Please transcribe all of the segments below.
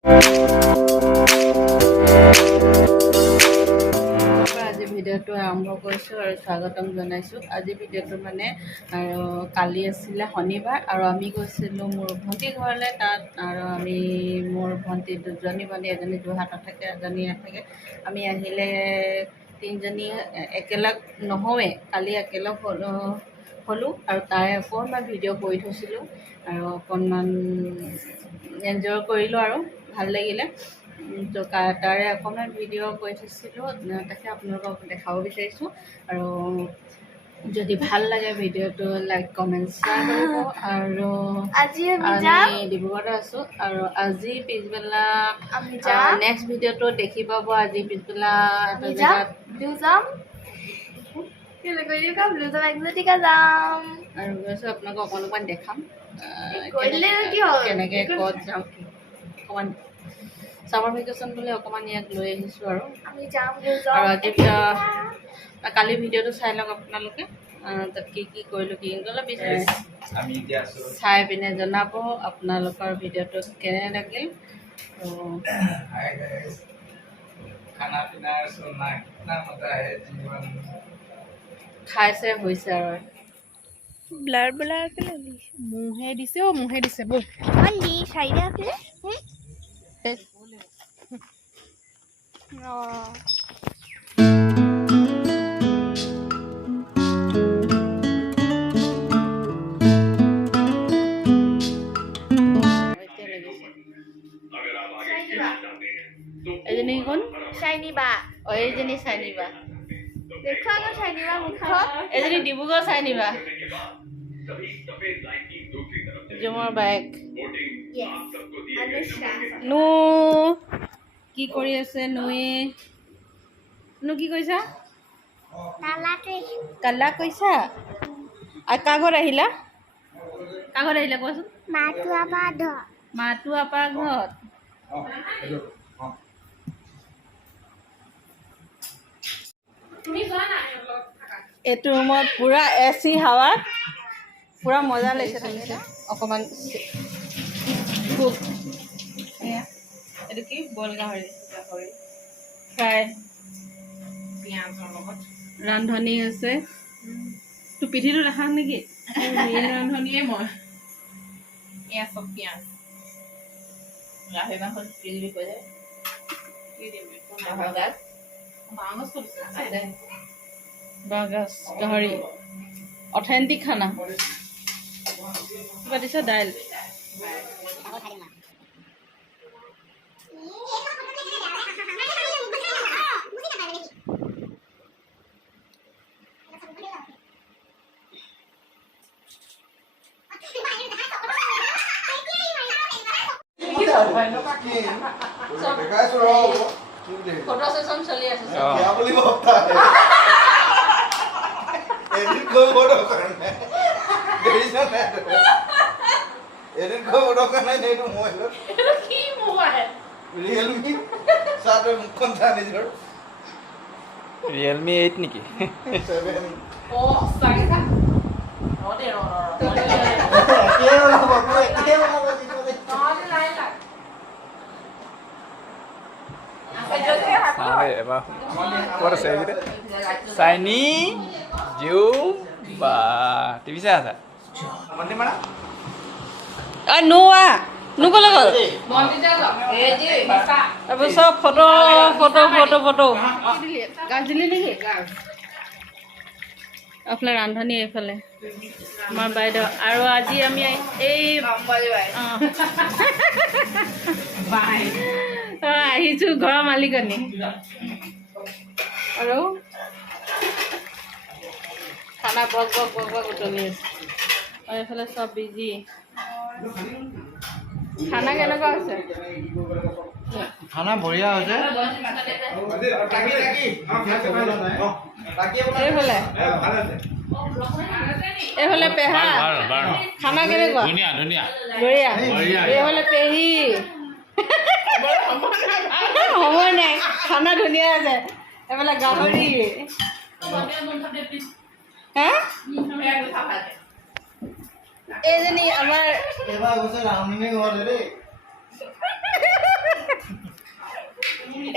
আজি ভিডিঅ'টো আৰম্ভ কৰিছোঁ আৰু স্বাগতম জনাইছোঁ। আজি ভিডিঅ'টো মানে আৰু কালি আছিলে শনিবাৰ আৰু আমি গৈছিলোঁ মোৰ ভণ্টিৰ ঘৰলৈ তাত আৰু আমি মোৰ ভণ্টি দুজনী ভণ্টি এজনী যোৰহাটত থাকে এজনী ইয়াত থাকে। আমি আহিলে তিনিজনী একেলগ নহওঁৱেই, কালি একেলগ হ'লোঁ আৰু তাৰে অকণমান ভিডিঅ' কৰি থৈছিলোঁ আৰু অকণমান এনজয় কৰিলোঁ আৰু ভাল লাগিলে। তো তাৰে অকণমান ভিডিঅ' কৰি থৈছিলোঁ, তাকে আপোনালোকক দেখাব বিচাৰিছোঁ। আৰু যদি ভাল লাগে ভিডিঅ'টো লাইক কমেণ্ট শ্বেয়াৰ কৰিব। আৰু আজি আমি ডিব্ৰুগড়তে আছোঁ আৰু আজি পিছবেলা নেক্সট ভিডিঅ'টো দেখি পাব। আজি পিছবেলা এটা জেগাত আৰু গৈছোঁ, আপোনালোকক অকণমান দেখাম কেনেকৈ ক'ত যাওঁ কি অকণমান ছামাৰ ভেকেশ্যন বুলি অকণমান ইয়াক লৈ আহিছোঁ আৰু আজি কালি ভিডিঅ'টো চাই লওক আপোনালোকে, তাত কি কি কৰিলোঁ কি অলপ চাই পিনে জনাব আপোনালোকৰ ভিডিঅ'টো কেনে লাগিল। খাইছে হৈছে আৰু ব্লাৰ ব্লাৰ মুহে দিছে মুহে দিছে বল চাইডে আছিলে এজনী কোন চাইনি বা এইজনী চাইনি বা দেখুৱা আকৌ চাইনি বা মুখ এজনী ডিব্ৰুগড় চাইনি বা জুমৰ বাইক নো কি কৰি আছে নুৱে নো কি কৈছা কালা কৈছা আৰু কাৰ ঘৰত আহিলা কোৱাচোন মাতো আপা ঘৰত এইটো ৰুমত পুৰা AC হাৱাত পুৰা মজা লাগিছে থাকিছে। অকণমান এইটো কি বইল গাহৰি ফ্ৰাই পিঁয়াজৰ লগত ৰান্ধনি আছে। তোৰ পিঠিটো দেখা নেকি? ৰান্ধনিয়ে মই এয়া চব পিঁয়াজ গাহৰি মাংস পিলি কৈ যায় কি দিম বাঁহগাজ বাঁহগাজ গাহৰি অথেণ্টিক খানা। কিবা দিছে দাইল ফটো সেশন চলি আছে Realme 8 নেকি? What is it? Shiny, Jiu, ba, TV চাই আছা? নোৱা নগ'লে গ'ল তাৰপিছত ফটো ফটো ফটো ফটো গাছ দিলি নেকি? এইফালে ৰান্ধনি এইফালে আমাৰ বাইদেউ আৰু আজি আমি এই আহিছোঁ ঘৰৰ মালিকনী আৰু খানা বক বক বক বক উতলি আছে আৰু এইফালে চব বিজি। খানা কেনেকুৱা হৈছে? খানা বঢ়িয়া হৈছে। এইফালে এইফালে পেহা খানা কেনেকুৱা? বঢ়িয়া। এইফালে পেহী সময় নাই, খানা ধুনীয়া আছে। এইফালে গাহৰি হা এইজনী আমাৰ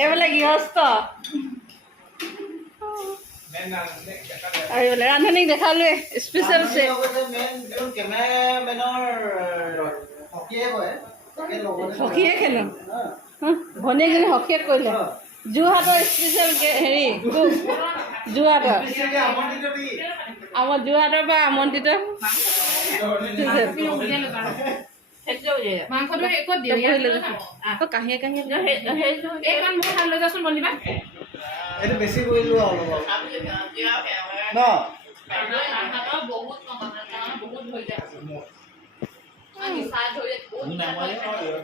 এইফালে গৃহস্থ আৰু এইফালে ৰান্ধনীক দেখালোৱে স্পেচিয়েল চেফ সখীয়ে খেলোঁ ভনীয়েকজনী সখীয়ে কৰিলে যোৰহাটৰ স্পেচিয়েল হেৰি যোৰহাটৰ আমাৰ যোৰহাটৰ পৰা আমন্ত্ৰিত মাংসটো একো দিওঁ কাঁহিয়ে কাঁহিয়ে এইখন মোৰ ঠাই লৈ যাচোন বনিবা এইটো বেছি কৰিলো অলপ ন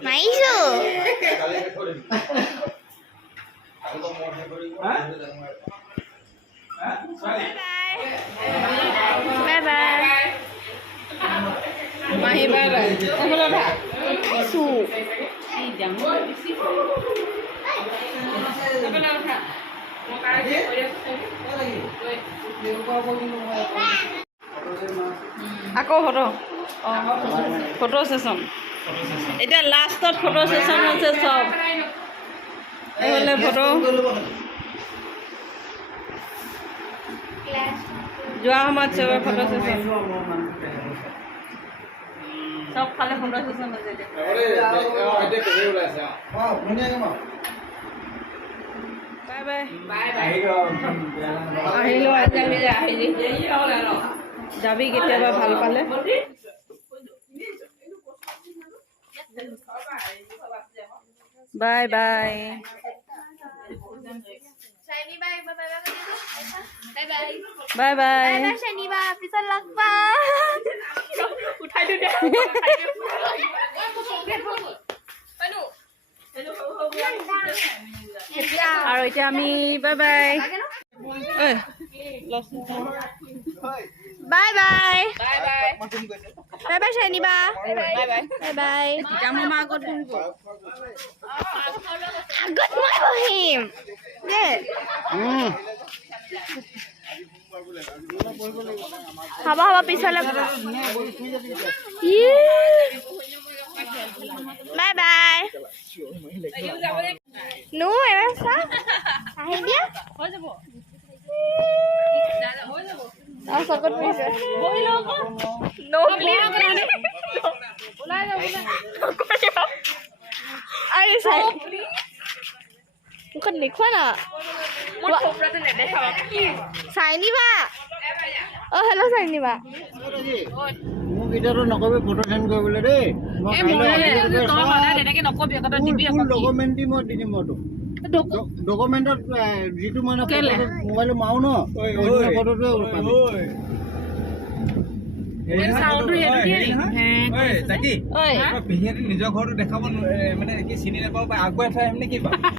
মাৰিছো বাই বাই মাহী বাই বাই এইফালে উঠা খাইছো এইফালে উঠা আকৌ ফটো অঁ ফটো ছেশ্যন এতিয়া লাষ্টত ফটো ছেশ্যন হৈছে চব এইফালে ফটো যোৱা সময়ত চবে ফটো ছেশ্যন চব ফালে ফটো ছেশ্যন হৈছে এতিয়া বাই বাই আহিলোঁ আজি আমি আহিলি যাবি কেতিয়াবা ভাল পালে বাই বাই বাই বাই শনিবাৰ পিছত লগ পাম উঠাই দিওঁ আৰু এতিয়া আমি bye bye bye bye bye bye bye bye শনিবাৰ বাই বাই বাই বাই জামুমা আগত বহিব আগত মই বহিম দে হ'ব হ'ব পিছলৈ বাই বাই নো এবাৰ চা আহি দিয়া হৈ যাব অঁ চকত পৰিছে বহি লওঁ আকৌ ওলাই যাব আৰু চাই মুখত দেখুৱা না চাই নিবা অঁ হেল্ল' চাই নিবা মোক এতিয়াতো নকবি ফটো চেণ্ড কৰিবলৈ দেই ডকুমেণ্ট দি মই দি দিম মই তোক ডকুমেণ্টত যিটো মানে মোবাইলত মাৰো ন ফটোটোৱে ঐ নিজৰ ঘৰটো দেখাব মানে কি চিনি নাপাব আগুৱাই থৈ আহিম নে কি